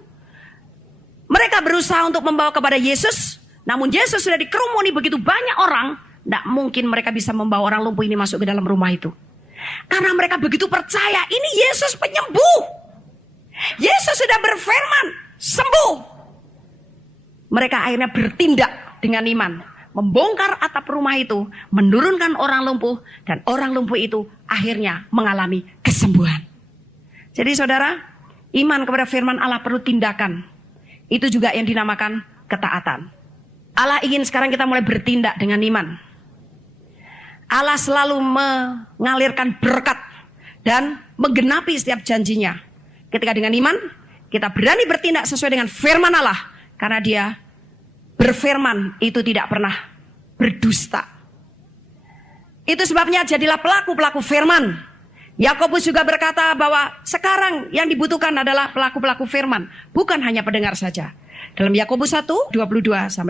Mereka berusaha untuk membawa kepada Yesus, namun Yesus sudah dikerumuni begitu banyak orang, tidak mungkin mereka bisa membawa orang lumpuh ini masuk ke dalam rumah itu. Karena mereka begitu percaya, ini Yesus penyembuh. Yesus sudah berfirman, sembuh. Mereka akhirnya bertindak dengan iman. Membongkar atap rumah itu, menurunkan orang lumpuh. Dan orang lumpuh itu akhirnya mengalami kesembuhan. Jadi saudara, iman kepada firman Allah perlu tindakan. Itu juga yang dinamakan ketaatan. Allah ingin sekarang kita mulai bertindak dengan iman. Allah selalu mengalirkan berkat dan menggenapi setiap janjinya. Ketika dengan iman, kita berani bertindak sesuai dengan firman Allah. Karena dia berfirman itu tidak pernah berdusta. Itu sebabnya jadilah pelaku-pelaku firman. Yakobus juga berkata bahwa sekarang yang dibutuhkan adalah pelaku-pelaku firman. Bukan hanya pendengar saja. Dalam Yakobus 1, 22-25.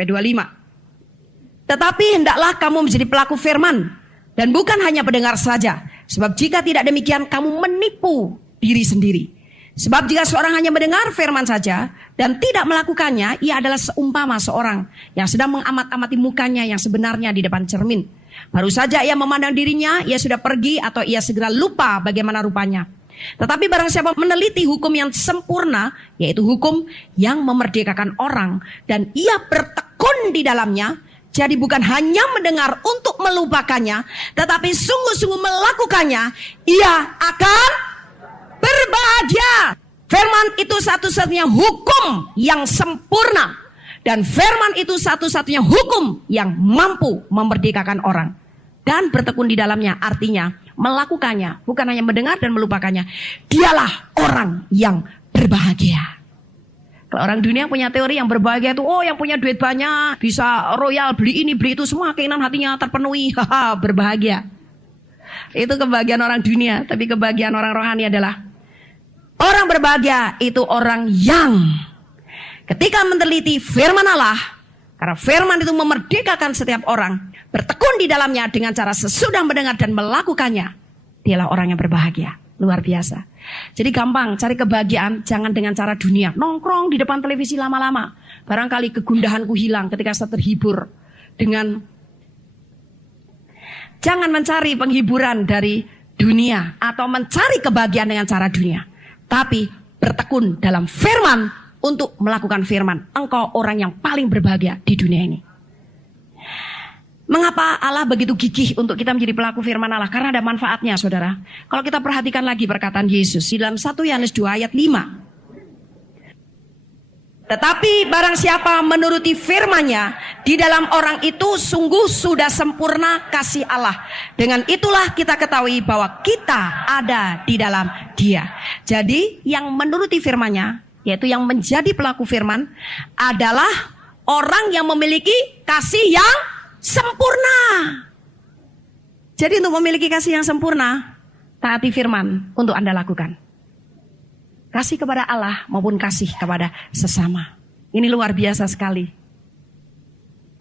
Tetapi hendaklah kamu menjadi pelaku firman. Dan bukan hanya pendengar saja. Sebab jika tidak demikian kamu menipu diri sendiri. Sebab jika seorang hanya mendengar firman saja dan tidak melakukannya, ia adalah seumpama seorang yang sedang mengamat-amati mukanya yang sebenarnya di depan cermin. Baru saja ia memandang dirinya, ia sudah pergi atau ia segera lupa bagaimana rupanya. Tetapi barang siapa meneliti hukum yang sempurna, yaitu hukum yang memerdekakan orang, dan ia bertekun di dalamnya, jadi bukan hanya mendengar untuk melupakannya, tetapi sungguh-sungguh melakukannya, ia akan berbahagia. Firman itu satu-satunya hukum yang sempurna. Dan firman itu satu-satunya hukum yang mampu memerdekakan orang. dan bertekun di dalamnya, artinya melakukannya, bukan hanya mendengar dan melupakannya. Dialah orang yang berbahagia. Kalau orang dunia punya teori yang berbahagia itu, yang punya duit banyak, bisa royal, beli ini, beli itu, semua keinginan hatinya terpenuhi, berbahagia. Itu kebahagiaan orang dunia. Tapi kebahagiaan orang rohani adalah, orang berbahagia itu orang yang ketika meneliti firman Allah, karena firman itu memerdekakan setiap orang, bertekun di dalamnya dengan cara sesudah mendengar dan melakukannya, dialah orang yang berbahagia. Luar biasa. Jadi gampang cari kebahagiaan, jangan dengan cara dunia. Nongkrong di depan televisi lama-lama. Barangkali kegundahanku hilang ketika saya terhibur dengan. Jangan mencari penghiburan dari dunia atau mencari kebahagiaan dengan cara dunia. Tapi bertekun dalam firman untuk melakukan firman. Engkau orang yang paling berbahagia di dunia ini. Mengapa Allah begitu gigih untuk kita menjadi pelaku firman Allah? Karena ada manfaatnya, saudara. Kalau kita perhatikan lagi perkataan Yesus di dalam 1 Yohanes 2 ayat 5. Tetapi barang siapa menuruti firman-Nya, di dalam orang itu sungguh sudah sempurna kasih Allah. Dengan itulah kita ketahui bahwa kita ada di dalam Dia. Jadi yang menuruti firman-Nya, yaitu yang menjadi pelaku firman, adalah orang yang memiliki kasih yang sempurna. Jadi untuk memiliki kasih yang sempurna, taati firman untuk Anda lakukan. Kasih kepada Allah maupun kasih kepada sesama. Ini luar biasa sekali.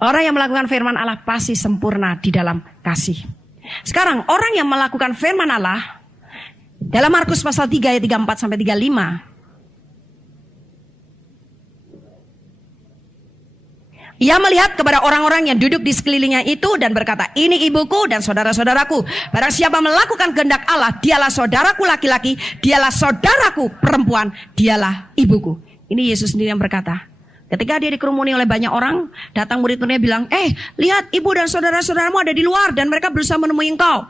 Orang yang melakukan firman Allah pasti sempurna di dalam kasih. Sekarang orang yang melakukan firman Allah dalam Markus pasal 3 ayat 34 sampai 35. Ia melihat kepada orang-orang yang duduk di sekelilingnya itu dan berkata, ini ibuku dan saudara-saudaraku. Barang siapa melakukan kehendak Allah, dialah saudaraku laki-laki, dialah saudaraku perempuan, dialah ibuku. Ini Yesus sendiri yang berkata. Ketika dia dikerumuni oleh banyak orang, datang murid-muridnya bilang, lihat ibu dan saudara-saudaramu ada di luar dan mereka berusaha menemui engkau.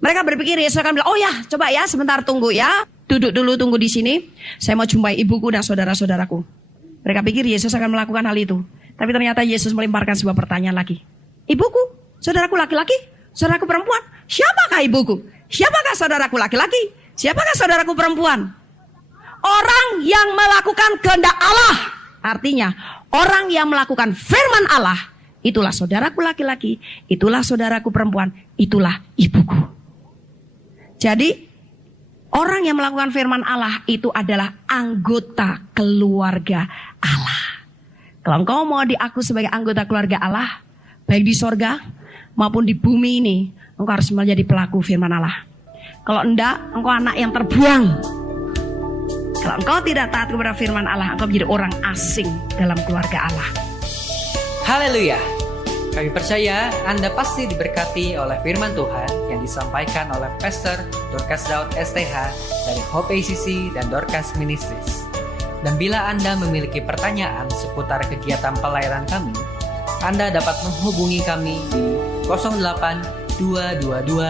Mereka berpikir Yesus akan bilang, coba ya sebentar tunggu ya. Duduk dulu tunggu di sini. Saya mau jumpai ibuku dan saudara-saudaraku. Mereka pikir Yesus akan melakukan hal itu. Tapi ternyata Yesus melemparkan sebuah pertanyaan lagi. Ibuku, saudaraku laki-laki, saudaraku perempuan. Siapakah ibuku? Siapakah saudaraku laki-laki? Siapakah saudaraku perempuan? Orang yang melakukan kehendak Allah. Artinya, orang yang melakukan firman Allah. Itulah saudaraku laki-laki, itulah saudaraku perempuan, itulah ibuku. Jadi, orang yang melakukan firman Allah itu adalah anggota keluarga Allah. Kalau engkau mau diaku sebagai anggota keluarga Allah, baik di sorga maupun di bumi ini, engkau harus menjadi pelaku firman Allah. Kalau enggak, engkau anak yang terbuang. Kalau engkau tidak taat kepada firman Allah, engkau menjadi orang asing dalam keluarga Allah. Haleluya. Kami percaya Anda pasti diberkati oleh firman Tuhan yang disampaikan oleh Pastor Dorcas Daud STH dari Hope ACC dan Dorcas Ministries. Dan bila Anda memiliki pertanyaan seputar kegiatan pelayanan kami, Anda dapat menghubungi kami di 08 222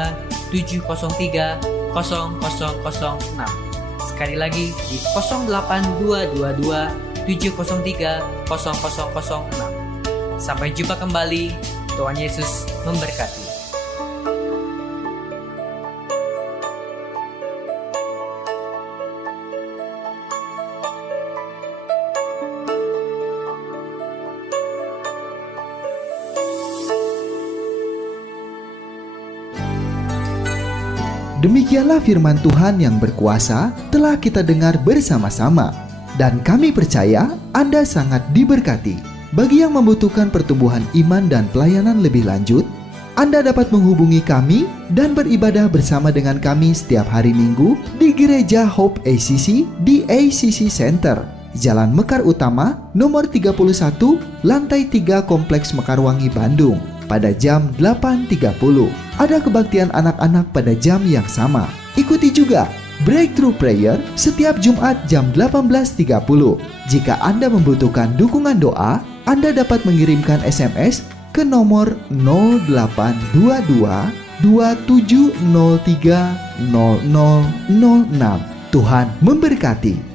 703 0006. Sekali lagi di 08 222 703 0006. Sampai jumpa kembali. Tuhan Yesus memberkati. Demikianlah firman Tuhan yang berkuasa telah kita dengar bersama-sama. Dan kami percaya Anda sangat diberkati. Bagi yang membutuhkan pertumbuhan iman dan pelayanan lebih lanjut, Anda dapat menghubungi kami dan beribadah bersama dengan kami setiap hari Minggu di Gereja Hope ACC di ACC Center, Jalan Mekar Utama, nomor 31, lantai 3 Kompleks Mekarwangi, Bandung, pada jam 8.30. Ada kebaktian anak-anak pada jam yang sama. Ikuti juga Breakthrough Prayer setiap Jumat jam 18.30. Jika Anda membutuhkan dukungan doa, Anda dapat mengirimkan SMS ke nomor 0822 2703 0006. Tuhan memberkati.